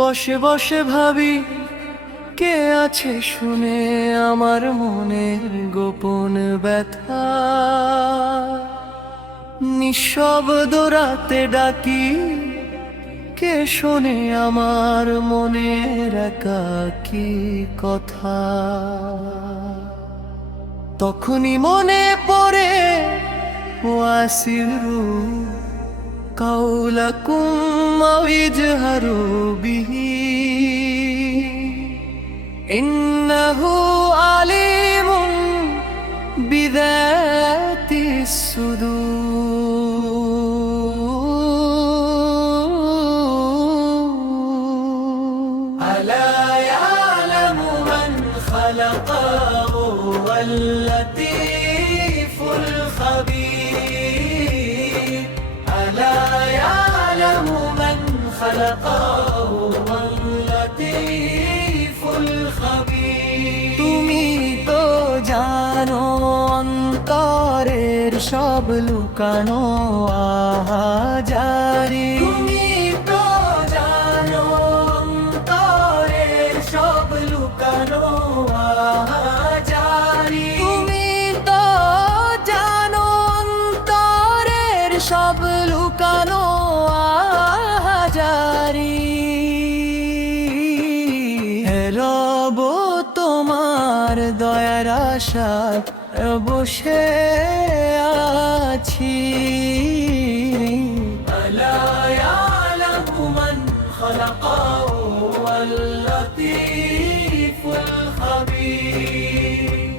বসে বসে ভাবি কে আছে শুনে আমার মনের গোপন ব্যথা। নিঃশব্দ রাতে ডাকি কে শোনে আমার মনের একাকী কথা। তখনই মনে পড়ে ওয়াসির রূপ قولكم أو اجهروا به إنه عليم بذات الصدور ألا يعلم من خلق وهو اللطيف الخبير ألا يعلم من خلق وهو اللطيف الخبير তুমি তো জানো অন্তরের সব লুকানো আহাজারি। তুমি তো জানো অন্তরের সব লুকানো আহাজারি। তুমি তো জানো অন্তরের সব লুকানো আহাজারি। হে রব তোমার দয়ার আশায় বসে আছি। আলা ইয়ালামু মান খালাকা ওয়াল লাতীফুল খাবীর।